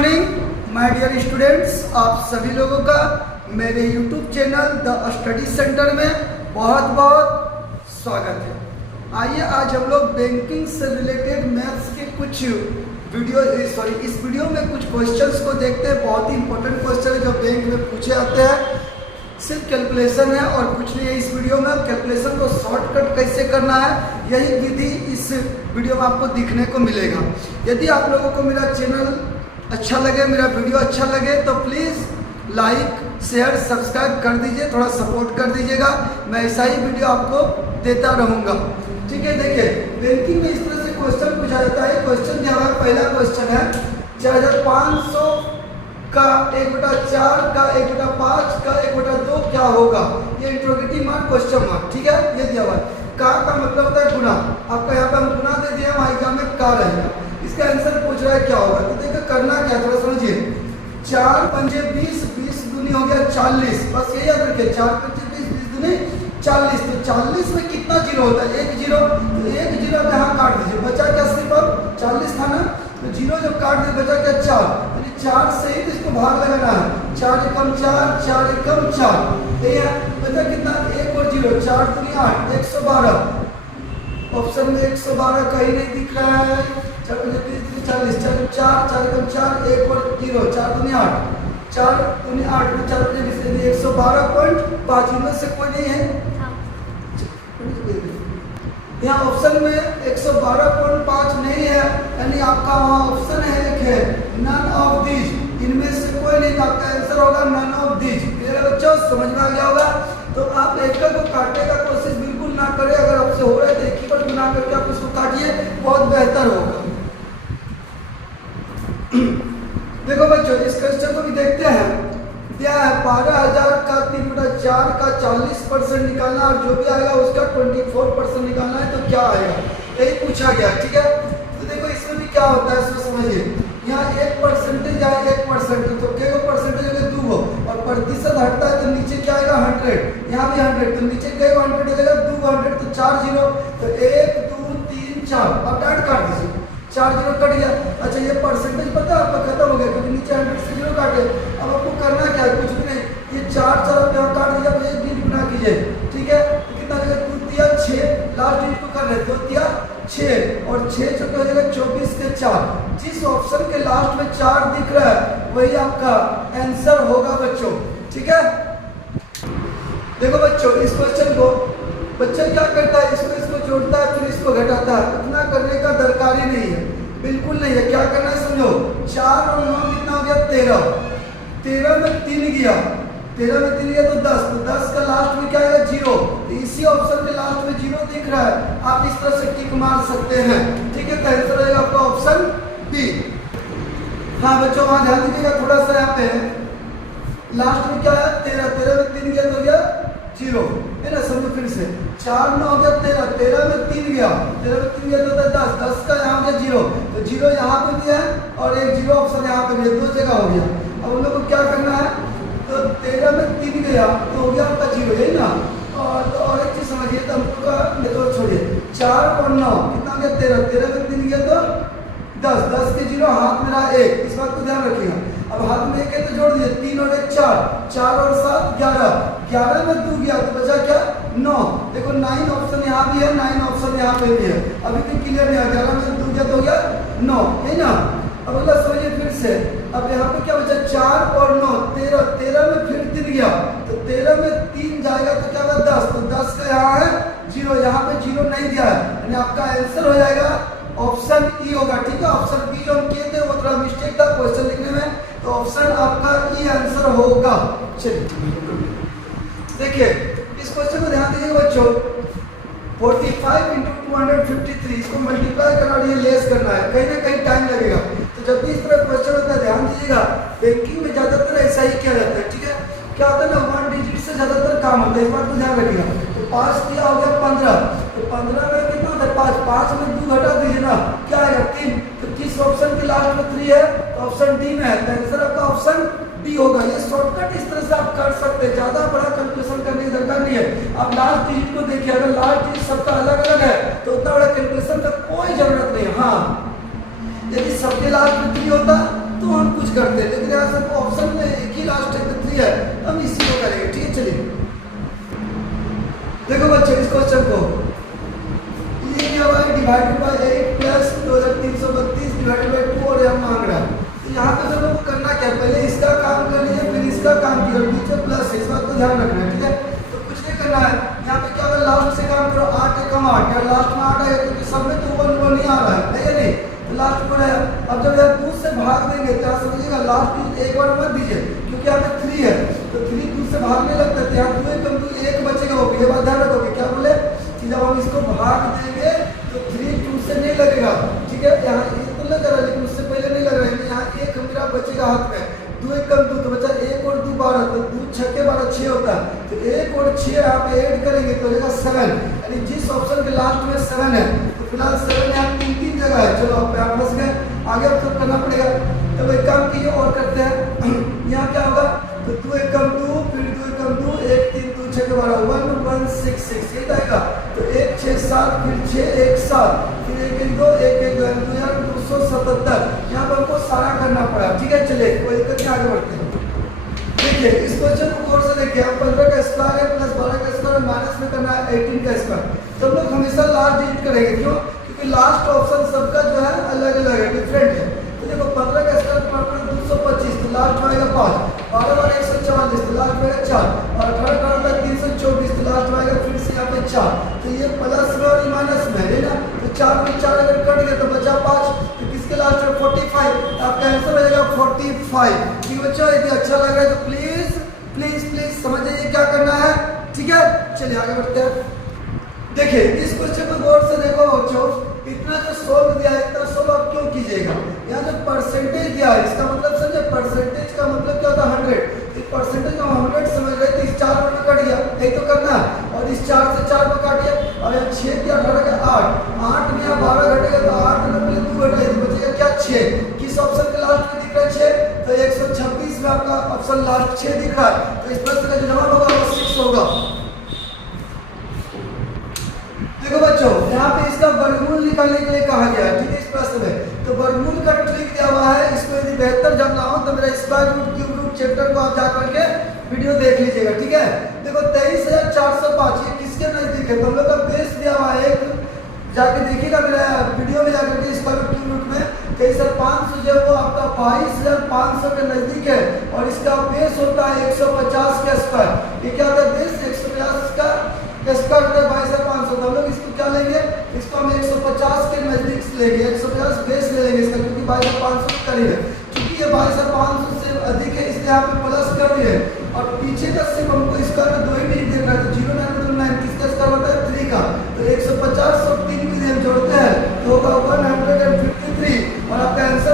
Morning my dear students, आप सभी लोगों का मेरे YouTube channel the study centre में बहुत बहुत स्वागत है। आइए आज हम लोग बैंकिंग से रिलेटेड मैथ्स के कुछ इस वीडियो में कुछ क्वेश्चंस को देखते हैं। बहुत ही इंपॉर्टेंट क्वेश्चन है जो बैंक में पूछे जाते हैं। सिर्फ कैलकुलेशन है और कुछ नहीं है। इस वीडियो में कैलकुलेशन को शॉर्टकट कैसे करना है यही विधि इस वीडियो में आपको दिखने को मिलेगा। यदि आप लोगों को मेरा चैनल अच्छा लगे, मेरा वीडियो अच्छा लगे तो प्लीज़ लाइक शेयर सब्सक्राइब कर दीजिए, थोड़ा सपोर्ट कर दीजिएगा। मैं ऐसा ही वीडियो आपको देता रहूँगा। ठीक है, देखिए बैंकिंग में इस तरह से क्वेश्चन पूछा जाता है। क्वेश्चन जो हमारा पहला क्वेश्चन है 4500 का 1/4 का 1/5 का 1/2 क्या होगा। ये इंट्रोगेटिव मार्क क्वेश्चन मार्क, ठीक है, ये दिया हुआ है। का मतलब होता है गुना। आपका यहाँ पे हम गुना दे दिया, हमारे एग्जाम में का रहेगा। इसका आंसर पूछ रहा है क्या होगा। तो देखिए करना क्या, थोड़ा समझिए। 4 पंजे 20, 20 दूनी हो गया 40। बस यही याद रखिए, 4 पंजे 20, 20 दूनी 40। तो 40 में कितना जीरो होता है? एक जीरो। तो एक जीरो आप यहाँ काट दीजिए, बचा क्या? सिर्फ अब 40 था ना, तो जीरो जब काट दे बचा क्या? 4। यानी 4 से ही तो इसको भाग लगाना है। 4 एकम 4, 4 एकम 4। बचा कितना? 1 और 0, 4 दूनी 8, 112। ऑप्शन में 112 कहीं नहीं दिख रहा है। 4 पंजे 20, 40, 4 4 एकम 4, 1 और 0, 4 दूनी 8, 4 दूनी 8, 4 पंजे 20, 112.5। इनमें से कोई नहीं है यहाँ ऑप्शन में। 112.5 नहीं है, यानी आपका वहाँ ऑप्शन है एक है नन ऑफ दीज। इनमें से कोई नहीं, आपका आंसर होगा नन ऑफ दीज। मेरे बच्चों समझ में आ गया होगा। तो आप एक को काटने का कोशिश बिल्कुल ना करें। अगर आपसे हो रहा है तो एक ही पर गुना करके आप उसको काटिए, बहुत बेहतर होगा। देखो बच्चों इस क्वेश्चन को भी देखते हैं। दिया है 12,000 का 3/4 का 40% निकालना और जो भी आएगा उसका 24% निकालना है, तो क्या आएगा यही पूछा गया। ठीक है, तो देखो इसमें भी क्या होता है इसको समझिए। यहाँ 1% या 1%, तो क्या परसेंटेज अगर 2 हो और प्रतिशत हटता है तो नीचे क्या आएगा? 100। यहाँ भी 100, तो नीचे क्या 100 जाएगा 200, तो 4 0। तो 1 2 3 4 अब डाट काट दीजिए, 4 0 कट गया। अच्छा ये परसेंटेज पता है आपका खत्म हो गया क्योंकि नीचे 100 से 0 काटे। अब आपको करना क्या है? कुछ भी नहीं, ये 4 आप यहाँ काट दीजिए। अब 1 डिजिट गुना कीजिए, ठीक है। तो कितना आ जाएगा? 2 तिया 6, लास्ट डिजिट को कर रहे हैं 2 तिया 6 और 6 चौके हो जाएगा 24 के 4। जिस ऑप्शन के लास्ट में 4 दिख रहा है वही आपका आंसर होगा बच्चों। ठीक है, देखो बच्चों इस क्वेश्चन को बच्चा क्या करता है, इसको जोड़ता है फिर इसको घटाता है। इतना करने का दरकार ही नहीं है, बिल्कुल नहीं है। क्या करना है समझो। 4 और 9 कितना हो गया? 13। 13 में 3 गया, 13 में 3 गया तो 10। तो 10 का लास्ट में क्या आएगा? 0। तो इसी ऑप्शन के लास्ट में 0 दिख रहा है, आप इस तरह से टिक मार सकते हैं। ठीक है, तो आंसर रहेगा आपका ऑप्शन बी। हाँ बच्चों वहां ध्यान दीजिएगा थोड़ा सा। यहाँ पे लास्ट में क्या है? 13 में 3 गया तो हो गया 0, है ना। समझो फिर से 4 9 हो गया 13, 13 में 3 गया, 13 में 3 गया तो 10, 10 का यहाँ हो गया 0, तो 0 यहाँ पे भी है और एक 0 ऑप्शन यहाँ पे भी है, 2 जगह हो गया। अब उन लोग को क्या करना है? तो 13 में 3 गया तो हो गया आपका 0, यही ना। और एक चीज समझिए, तो हमको का तो छोड़िए 4 और 9 कितना हो गया? 13, 13 में 3 गया तो 10, 10 के 0 हाथ में रहा 1, इस बात को ध्यान रखिएगा। अब हाथ में 1 है तो जोड़ दीजिए, 3 और 1 4, 4 और 7 11, 11 में 2 गया तो बचा क्या? 9। देखो 9 ऑप्शन यहाँ भी है, 9 ऑप्शन यहाँ पे भी है। अभी भी क्लियर नहीं है, 11 में 2 गया तो हो गया 9, है ना। अब अगला समझिए फिर से। अब यहाँ पे क्या बचा? 4 और 9 13, 13 में फिर 3 गया तो 13 में 3 जाएगा तो क्या होगा? 10। तो 10 का यहाँ है 0, यहाँ पे 0 नहीं दिया है, यानी आपका आंसर हो जाएगा ऑप्शन ई होगा। ठीक है, ऑप्शन बी जो हम किए थे वो थोड़ा मिस्टेक था क्वेश्चन लिखने में, तो ऑप्शन आपका ई आंसर होगा। चलिए देखिए इस क्वेश्चन को ध्यान दीजिएगा बच्चों। 45 × 253 इसको मल्टीप्लाई करना और ये लेस करना है, कहीं ना कहीं टाइम लगेगा। तो जब भी इस तरह क्वेश्चन होता है ध्यान दीजिएगा। बैंकिंग में ज्यादातर ऐसा ही किया जाता है। ठीक है, क्या होता है ना 1 डिजिट से ज्यादातर काम होता है, इस बात को ध्यान रखिएगा। तो 5 दिया हो गया 15, तो 15 में कितना होता है? 5, 5 में 2 घटा दीजिए ना, क्या आएगा? 3। तो किस ऑप्शन के लास्ट में 3 है? तो ऑप्शन डी में है, तो आंसर आपका ऑप्शन डी होगा। ये शॉर्टकट इस तरह से आप कर सकते हैं, ज्यादा बड़ा कैलकुलेशन करने की दरकार नहीं है। आप लास्ट डिजिट को देखिए, अगर लास्ट डिजिट सबका अलग अलग है तो उतना बड़ा कैलकुलेशन का कोई जरूरत नहीं है। हाँ यदि सबके लास्ट में 3 होता तो हम कुछ करते हैं, लेकिन यहाँ सब ऑप्शन में एक ही लास्ट है तो 3 है, हम इसी को करेंगे। ठीक है, चलिए देखो बच्चों इस क्वेश्चन को, ये क्या हुआ है, divided by 8 plus 2332 divided by 2 और यहाँ मांग रहा है। तो यहाँ पे सब लोग करना क्या, पहले इसका काम कर लीजिए फिर इसका काम कीजिए, और बीच में प्लस है, इस बात को ध्यान रखना है। ठीक है, तो कुछ नहीं करना है, यहाँ पे क्या होगा, लास्ट से काम करो, 8 कम 8, या लास्ट में 8 आएगा क्योंकि सब में तो 1 1 ही आ रहा है या नहीं, तो लास्ट पर है। अब जब यहाँ 2 से भाग देंगे तो यहाँ समझिएगा लास्ट एक बार मत दीजिए, क्योंकि यहाँ पे 3 है, तो 3 2 से भागने लगता है, यहाँ 2 कम 2 1 बचेगा, वो ये बात ध्यान रखोगे। क्या बोले कि जब हम इसको भाग देंगे तो 3 2 से नहीं लगेगा। ठीक है, यहाँ ये तो लग रहा है लेकिन उससे पहले नहीं लग रहा है, यहाँ 1 मेरा बचेगा हाथ में, 2 1 कम 2 तो बचा 1 और 2 12, तो 2 6 के 12 6 होता है, तो 1 और 6 यहाँ पे ऐड करेंगे तो होगा 7, यानी जिस ऑप्शन के लास्ट में 7 है तो फिलहाल 7 यहाँ 3 जगह है। चलो आप यहाँ फंस गए, आगे अब तो करना पड़ेगा। तो एक काम कीजिए और करते हैं, यहाँ क्या होगा, तो 2 1 कम 2 फिर 2 1 कम 2 1 3 2 6 के 12 1 1 6 6 ये आएगा, तो 1 6 7 फिर 6 1 7 फिर 1 1 2 1 1 2 यार 277, यहाँ पर हमको सारा करना पड़ा। ठीक है, चलिए कोई दिक्कत नहीं, आगे बढ़ते हैं। देखिए इस क्वेश्चन को गौर से देखिए, हम 15 का स्क्वायर है प्लस 12 का स्क्वायर माइनस में करना है 18 का स्क्वायर, तो हम लोग हमेशा लास्ट डिजिट करेंगे, क्यों, क्योंकि लास्ट ऑप्शन सबका जो है अलग अलग है, डिफरेंट है। तो देखो 15 का स्क्वायर पर 225 तो लास्ट में आएगा 5, 12 बार 144 तो लास्ट में आएगा 4, और 18 बार 324 तो लास्ट में आएगा फिर से यहाँ पे 4, तो ये प्लस में और माइनस में है ना, तो 4 में 4 अगर कट गया तो बचा 5, तो किसके लास्ट में 45, तो आपका आंसर हो जाएगा 45। ठीक बच्चों, यदि अच्छा लग रहा है तो प्लीज प्लीज प्लीज समझ जाइए क्या करना है। ठीक है, चलिए आगे बढ़ते हैं। देखिए इस क्वेश्चन को गौर से देखो बच्चों, इतना जो सोल्व दिया है इतना सोल्व आप क्यों कीजिएगा, यहाँ जो परसेंटेज दिया है इसका मतलब समझे, परसेंटेज का मतलब क्या होता है 100, इस परसेंटेज को 100 समझ रहे थे, इस 4 में कट गया, यही तो करना है, और इस 4 से 4 में काट दिया, और यहाँ 6 दिया 18 का 8 में यहाँ 12 घटेगा तो 8 में पहले 2 घटेगा तो बचेगा क्या 6, किस ऑप्शन के लास्ट में दिख रहा है 6, तो 126 में आपका ऑप्शन लास्ट 6 दिख रहा है, तो इस प्रश्न का जो जवाब होगा वो 6 होगा। देखो बच्चों यहाँ पे इसका वर्गमूल निकालने के लिए कहा गया है। ठीक है, इस प्रश्न में तो वर्गमूल का ट्रिक दिया हुआ है, इसको यदि बेहतर जानना हो तो मेरा square root cube root chapter को आप जा करके वीडियो देख लीजिएगा। ठीक है, देखो 23405 ये किसके नजदीक है, तो हम लोग का बेस दिया हुआ है, जाके देखिएगा मेरा वीडियो में जाकर के स्क्वायर रूट क्यूब रूट में 23500 जो है वो आपका 22500 के नजदीक है, और इसका बेस होता है 150 का स्क्वायर। ये क्या होता है, बेस 150 का स्क्वायर होता है 22500, तो हम लोग इसको क्या लेंगे, इसको हम 150 के नजदीक से लेंगे, 150 बेस ले लेंगे इसका, क्योंकि 22500 के करीब है, क्योंकि ये 22500 से अधिक है इसलिए यहाँ पे प्लस कर दिए, और पीछे का सिर्फ हमको स्क्वायर में 2 ही डिजिट देख रहा है, तो 0999 किसका स्क्वायर होता है 3 का, तो 150 और 3 भी हम जोड़ते हैं तो होगा 153, और आपका आंसर